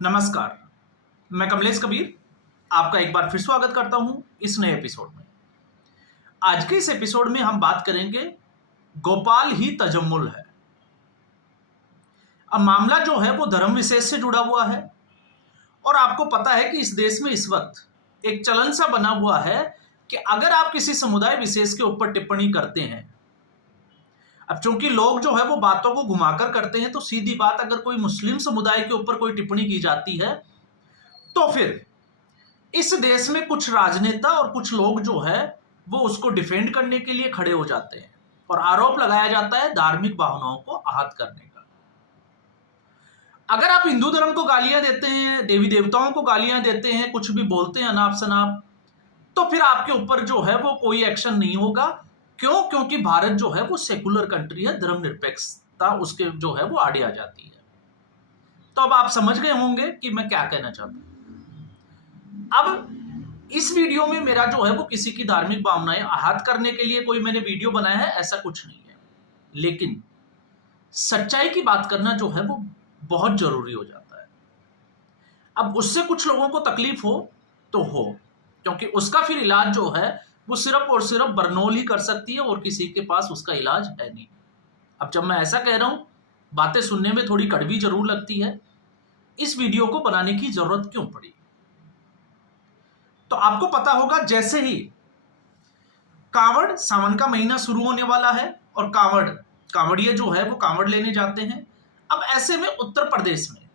नमस्कार। मैं कमलेश कबीर आपका एक बार फिर स्वागत करता हूं इस नए एपिसोड में। आज के इस एपिसोड में हम बात करेंगे गोपाल ही तजम्मुल है। अब मामला जो है वो धर्म विशेष से जुड़ा हुआ है और आपको पता है कि इस देश में इस वक्त एक चलन सा बना हुआ है कि अगर आप किसी समुदाय विशेष के ऊपर टिप्पणी करते हैं, अब चूंकि लोग जो है वो बातों को घुमाकर करते हैं, तो सीधी बात, अगर कोई मुस्लिम समुदाय के ऊपर कोई टिप्पणी की जाती है तो फिर इस देश में कुछ राजनेता और कुछ लोग जो है वो उसको डिफेंड करने के लिए खड़े हो जाते हैं और आरोप लगाया जाता है धार्मिक भावनाओं को आहत करने का। अगर आप हिंदू धर्म को गालियां देते हैं, देवी देवताओं को गालियां देते हैं, कुछ भी बोलते हैं अनाप शनाप, तो फिर आपके ऊपर जो है वो कोई एक्शन नहीं होगा। क्यों? क्योंकि भारत जो है वो सेकुलर कंट्री है, धर्मनिरपेक्षता उसके जो है वो आड़े आ जाती है। तो अब आप समझ गए होंगे कि मैं क्या कहना चाहता हूं। अब इस वीडियो में मेरा जो है वो किसी की धार्मिक भावनाएं आहत करने के लिए कोई मैंने वीडियो बनाया है, ऐसा कुछ नहीं है। लेकिन सच्चाई की बात करना जो है वो बहुत जरूरी हो जाता है। अब उससे कुछ लोगों को तकलीफ हो तो हो, क्योंकि उसका फिर इलाज जो है वो सिर्फ और सिर्फ बरनौल ही कर सकती है और किसी के पास उसका इलाज है नहीं। अब जब मैं ऐसा कह रहा हूं, बातें सुनने में थोड़ी कड़वी जरूर लगती है। इस वीडियो को बनाने की जरूरत क्यों पड़ी? तो आपको पता होगा, जैसे ही कांवड़ सावन का महीना शुरू होने वाला है और कांवड़िए जो है वो कांवड़ लेने जाते हैं। अब ऐसे में उत्तर प्रदेश में,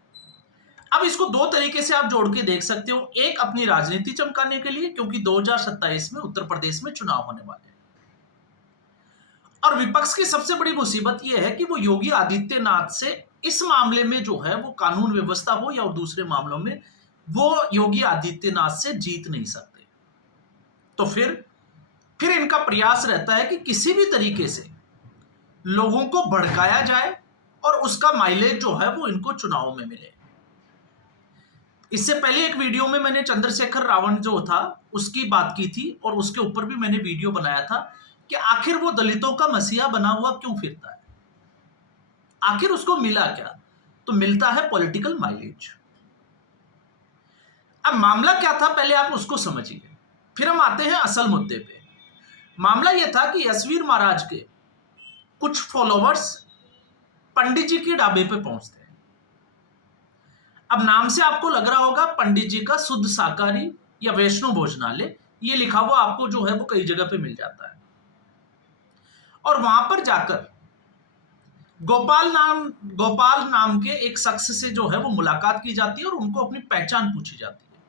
अब इसको दो तरीके से आप जोड़ के देख सकते हो। एक, अपनी राजनीति चमकाने के लिए, क्योंकि 2027 में उत्तर प्रदेश में चुनाव होने वाले हैं और विपक्ष की सबसे बड़ी मुसीबत यह है कि वो योगी आदित्यनाथ से इस मामले में जो है वो कानून व्यवस्था हो या और दूसरे मामलों में, वो योगी आदित्यनाथ से जीत नहीं सकते। तो फिर इनका प्रयास रहता है कि किसी भी तरीके से लोगों को भड़काया जाए और उसका माइलेज जो है वो इनको चुनाव में मिले। इससे पहले एक वीडियो में मैंने चंद्रशेखर रावण जो था उसकी बात की थी और उसके ऊपर भी मैंने वीडियो बनाया था कि आखिर वो दलितों का मसीहा बना हुआ क्यों फिरता है, आखिर उसको मिला क्या? तो मिलता है पॉलिटिकल माइलेज। अब मामला क्या था, पहले आप उसको समझिए, फिर हम आते हैं असल मुद्दे पे। मामला यह था कि यशवीर महाराज के कुछ फॉलोवर्स पंडित जी के ढाबे पे पहुंचते हैं। अब नाम से आपको लग रहा होगा पंडित जी का शुद्ध शाकाहारी या वैष्णव भोजनालय, ये लिखा हुआ आपको जो है वो कई जगह पे मिल जाता है। और वहां पर जाकर गोपाल नाम के एक शख्स से जो है वो मुलाकात की जाती है और उनको अपनी पहचान पूछी जाती है।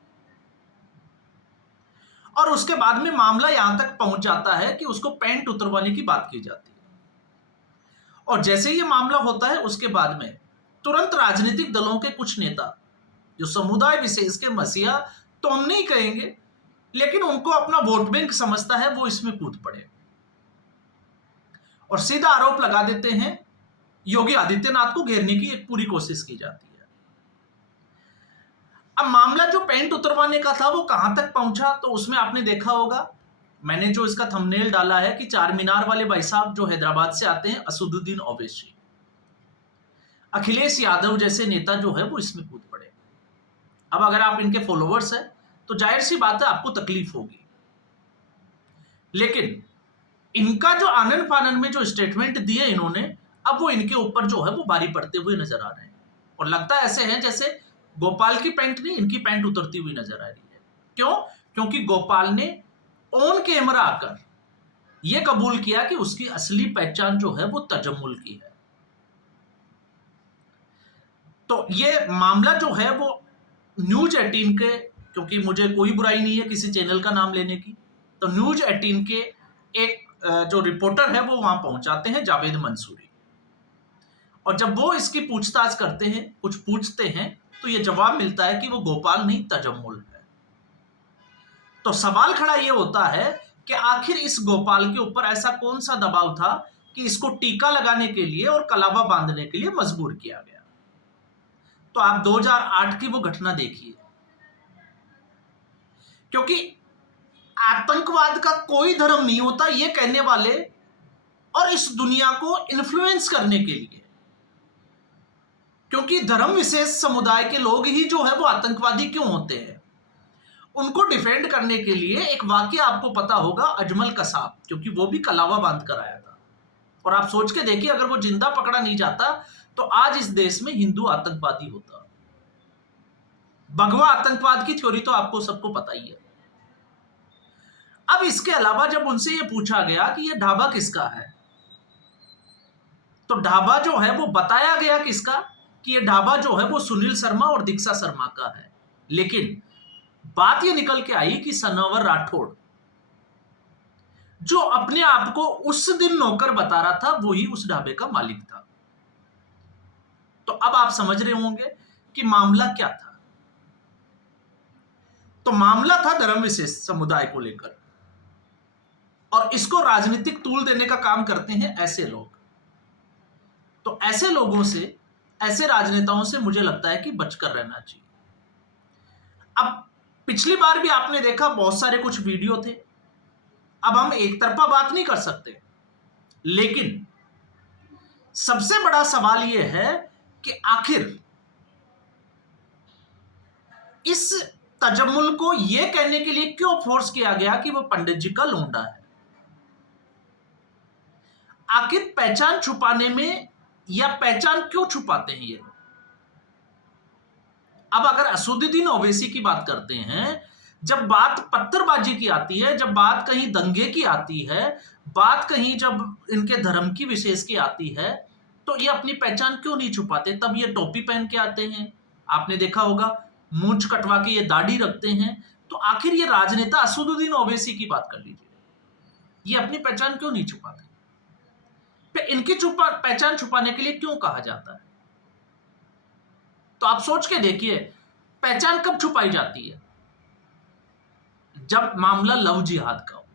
और उसके बाद में मामला यहां तक पहुंच जाता है कि उसको पैंट उतरवाने की बात की जाती है। और जैसे ये मामला होता है उसके बाद में तुरंत राजनीतिक दलों के कुछ नेता, जो समुदाय विशेष के मसीहा तो हम नहीं कहेंगे, लेकिन उनको अपना वोट बैंक समझता है, वो इसमें कूद पड़े और सीधा आरोप लगा देते हैं। योगी आदित्यनाथ को घेरने की एक पूरी कोशिश की जाती है। अब मामला जो पेंट उतरवाने का था वो कहां तक पहुंचा, तो उसमें आपने देखा होगा, मैंने जो इसका थंबनेल डाला है कि चार मीनार वाले भाई साहब जो हैदराबाद से आते हैं, असदुद्दीन ओवैसी, अखिलेश यादव जैसे नेता जो है वो इसमें कूद पड़े। अब अगर आप इनके फॉलोवर्स हैं तो जाहिर सी बात है आपको तकलीफ होगी, लेकिन इनका जो आनन फानन में जो स्टेटमेंट दिए इन्होंने, अब वो इनके ऊपर जो है वो भारी पड़ते हुए नजर आ रहे हैं और लगता ऐसे है जैसे गोपाल की पैंट नहीं, इनकी पैंट उतरती हुई नजर आ रही है। क्यों? क्योंकि गोपाल ने ऑन कैमरा आकर यह कबूल किया कि उसकी असली पहचान जो है वो तजम्मुल की है। तो ये मामला जो है वो न्यूज 18 के, क्योंकि मुझे कोई बुराई नहीं है किसी चैनल का नाम लेने की, तो न्यूज 18 के एक जो रिपोर्टर है वो वहां पहुंचाते हैं, जावेद मंसूरी। और जब वो इसकी पूछताछ करते हैं, कुछ पूछते हैं, तो ये जवाब मिलता है कि वो गोपाल नहीं तजम्मुल है। तो सवाल खड़ा ये होता है कि आखिर इस गोपाल के ऊपर ऐसा कौन सा दबाव था कि इसको टीका लगाने के लिए और कलावा बांधने के लिए मजबूर किया गया। तो आप 2008 की वो घटना देखिए, क्योंकि आतंकवाद का कोई धर्म नहीं होता ये कहने वाले और इस दुनिया को इन्फ्लुएंस करने के लिए, क्योंकि धर्म विशेष समुदाय के लोग ही जो है वो आतंकवादी क्यों होते हैं, उनको डिफेंड करने के लिए एक वाक्य आपको पता होगा, अजमल कसाब, क्योंकि वो भी कलावा बांध कर आया था। और आप सोच के देखिए, अगर वो जिंदा पकड़ा नहीं जाता तो आज इस देश में हिंदू आतंकवादी होता। भगवा आतंकवाद की थ्योरी तो आपको सबको पता ही है। अब इसके अलावा जब उनसे ये पूछा गया कि ये ढाबा किसका है, तो ढाबा जो है वो बताया गया किसका, कि ये ढाबा जो है वो सुनील शर्मा और दीक्षा शर्मा का है। लेकिन बात ये निकल के आई कि सनोवर राठौड़, जो अपने आप को उस दिन नौकर बता रहा था, वही उस ढाबे का मालिक था। तो अब आप समझ रहे होंगे कि मामला क्या था। तो मामला था धर्म विशेष समुदाय को लेकर, और इसको राजनीतिक तूल देने का काम करते हैं ऐसे लोग। तो ऐसे लोगों से, ऐसे राजनेताओं से मुझे लगता है कि बचकर रहना चाहिए। अब पिछली बार भी आपने देखा बहुत सारे कुछ वीडियो थे। अब हम एक तरफा बात नहीं कर सकते, लेकिन सबसे बड़ा सवाल यह है कि आखिर इस तजम्मुल को यह कहने के लिए क्यों फोर्स किया गया कि वो पंडित जी का लौंडा है। आखिर पहचान छुपाने में, या पहचान क्यों छुपाते हैं ये लोग। अब अगर असदुद्दीन ओवैसी की बात करते हैं, जब बात पत्थरबाजी की आती है, जब बात कहीं दंगे की आती है, बात कहीं जब इनके धर्म की विशेष की आती है, तो ये अपनी पहचान क्यों नहीं छुपाते। तब ये टोपी पहन के आते हैं, आपने देखा होगा, मूंछ कटवा के ये दाढ़ी रखते हैं। तो आखिर ये राजनेता असदुद्दीन ओवैसी की बात कर लीजिए, ये अपनी पहचान क्यों नहीं छुपाते। फिर इनकी पहचान छुपाने के लिए क्यों कहा जाता है। तो आप सोच के देखिए, पहचान कब छुपाई जाती है, जब मामला लव जिहाद का हो।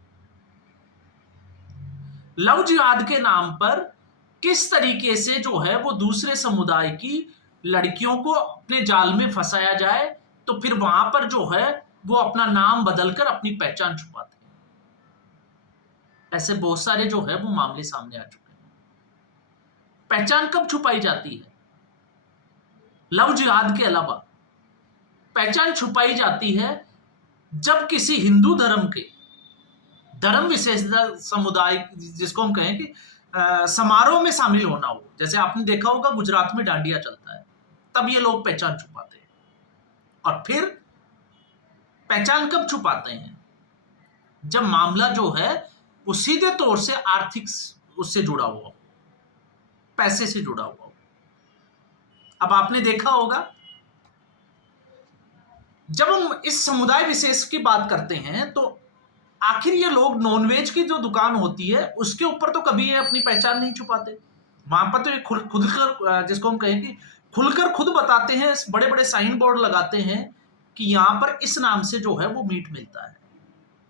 लव जिहाद के नाम पर किस तरीके से जो है वो दूसरे समुदाय की लड़कियों को अपने जाल में फंसाया जाए, तो फिर वहां पर जो है वो अपना नाम बदलकर अपनी पहचान छुपाते हैं। ऐसे बहुत सारे जो है वो मामले सामने आ चुके हैं। पहचान कब छुपाई जाती है, लव जिहाद के अलावा पहचान छुपाई जाती है जब किसी हिंदू धर्म के धर्म विशेष समुदाय, जिसको हम कहें कि समारोह में शामिल होना हो। जैसे आपने देखा होगा गुजरात में डांडिया चलता है, तब ये लोग पहचान छुपाते हैं। और फिर पहचान कब छुपाते हैं, जब मामला जो है वो सीधे तौर से आर्थिक उससे जुड़ा हुआ हो, पैसे से जुड़ा हुआ हो। अब आपने देखा होगा, जब हम इस समुदाय विशेष की बात करते हैं, तो आखिर ये लोग नॉनवेज की जो दुकान होती है उसके ऊपर तो कभी ये अपनी पहचान नहीं छुपाते। वहां पर तो ये खुलकर, जिसको हम कहें कि खुलकर खुद बताते हैं, बड़े बड़े साइन बोर्ड लगाते हैं कि यहां पर इस नाम से जो है वो मीट मिलता है।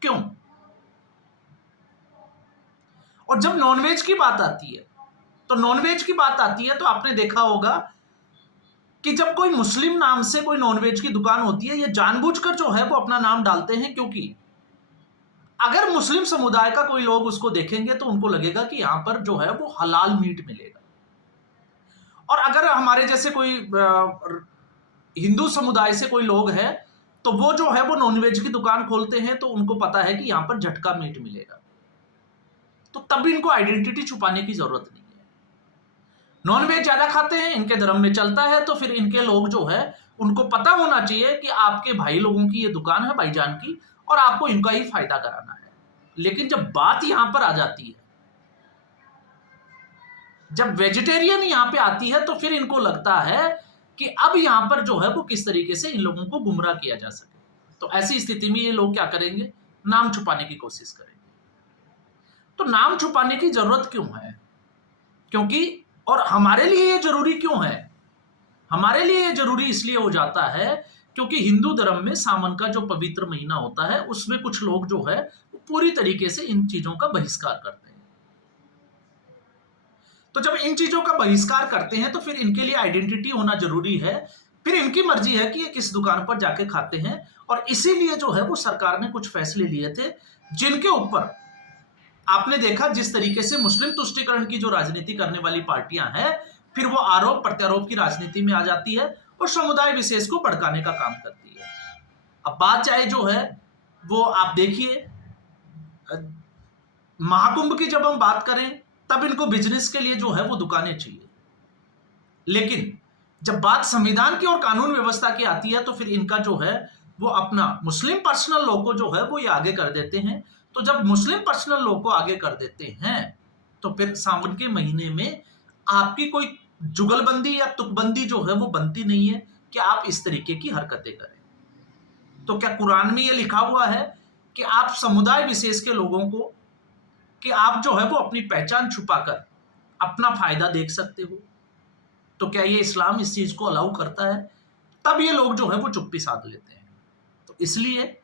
क्यों? और जब नॉनवेज की बात आती है, तो नॉनवेज की बात आती है तो आपने देखा होगा कि जब कोई मुस्लिम नाम से कोई नॉनवेज की दुकान होती है, ये जानबूझकर जो है वो अपना नाम डालते हैं, क्योंकि अगर मुस्लिम समुदाय का कोई लोग उसको देखेंगे तो उनको लगेगा कि यहां पर जो है वो हलाल मीट मिलेगा। और अगर हमारे जैसे कोई हिंदू समुदाय से कोई लोग हैं, तो वो जो है वो नॉनवेज की दुकान खोलते हैं, तो उनको पता है कि यहां पर झटका मीट मिलेगा। तो तब भी इनको आइडेंटिटी छुपाने की जरूरत नहीं है। नॉनवेज ज्यादा खाते हैं, इनके धर्म में चलता है, तो फिर इनके लोग जो है उनको पता होना चाहिए कि आपके भाई लोगों की ये दुकान है, भाईजान की, और आपको इनका ही फायदा कराना है। लेकिन जब बात यहां पर आ जाती है, जब वेजिटेरियन यहां पे आती है, तो फिर इनको लगता है कि अब यहां पर जो है वो किस तरीके से इन लोगों को गुमराह किया जा सके। तो ऐसी स्थिति में ये लोग क्या करेंगे, नाम छुपाने की कोशिश करेंगे। तो नाम छुपाने की जरूरत क्यों है, क्योंकि, और हमारे लिए ये जरूरी क्यों है, हमारे लिए ये जरूरी इसलिए हो जाता है क्योंकि हिंदू धर्म में सावन का जो पवित्र महीना होता है, उसमें कुछ लोग जो है पूरी तरीके से इन चीजों का बहिष्कार करते हैं। तो जब इन चीजों का बहिष्कार करते हैं, तो फिर इनके लिए आइडेंटिटी होना जरूरी है। फिर इनकी मर्जी है कि ये किस दुकान पर जाके खाते हैं, और इसीलिए जो है वो सरकार ने कुछ फैसले लिए थे, जिनके ऊपर आपने देखा जिस तरीके से मुस्लिम तुष्टीकरण की जो राजनीति करने वाली पार्टियां हैं, फिर वो आरोप प्रत्यारोप की राजनीति में आ जाती है और समुदाय विशेष को भड़काने का काम करती है। अब बात चाहे जो है वो आप देखिए, महाकुंभ की जब हम बात करें तब इनको बिजनेस के लिए जो है वो दुकानें चाहिए, लेकिन जब बात संविधान की और कानून व्यवस्था की आती है तो फिर इनका जो है वो अपना मुस्लिम पर्सनल लॉ को जो है वो ये आगे कर देते हैं। तो जब मुस्लिम पर्सनल लॉ को आगे कर देते हैं तो फिर सावन के महीने में आपकी कोई जुगलबंदी या तुकबंदी जो है वो बनती नहीं है कि आप इस तरीके की हरकतें करें। तो क्या कुरान में ये लिखा हुआ है कि आप समुदाय विशेष के लोगों को कि आप जो है वो अपनी पहचान छुपाकर अपना फायदा देख सकते हो? तो क्या ये इस्लाम इस चीज को अलाउ करता है? तब ये लोग जो है वो चुप्पी साध लेते हैं। तो इसलिए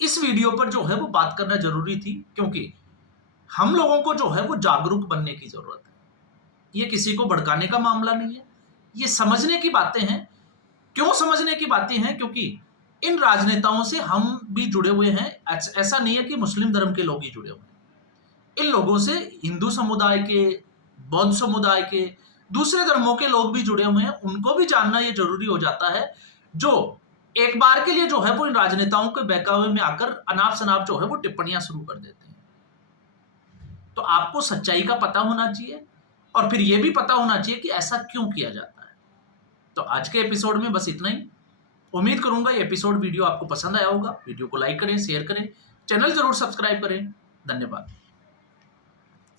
इस वीडियो पर जो है वो बात करना जरूरी थी, क्योंकि हम लोगों को जो है वो जागरूक बनने की जरूरत है। ये किसी को भड़काने का मामला नहीं है, ये समझने की बातें हैं। क्यों समझने की बातें हैं? क्योंकि इन राजनेताओं से हम भी जुड़े हुए हैं। ऐसा नहीं है कि मुस्लिम धर्म के लोग ही जुड़े हुए हैं, इन लोगों से हिंदू समुदाय के, बौद्ध समुदाय के, दूसरे धर्मों के लोग भी जुड़े हुए हैं। उनको भी जानना ये जरूरी हो जाता है, जो एक बार के लिए जो है वो इन राजनेताओं के बहकावे में आकर अनाप शनाप जो है वो टिप्पणियां शुरू कर देते हैं। तो आपको सच्चाई का पता होना चाहिए और फिर ये भी पता होना चाहिए कि ऐसा क्यों किया जाता है। तो आज के एपिसोड में बस इतना ही। उम्मीद करूंगा ये एपिसोड वीडियो आपको पसंद आया होगा। वीडियो को लाइक करें, शेयर करें, चैनल जरूर सब्सक्राइब करें। धन्यवाद।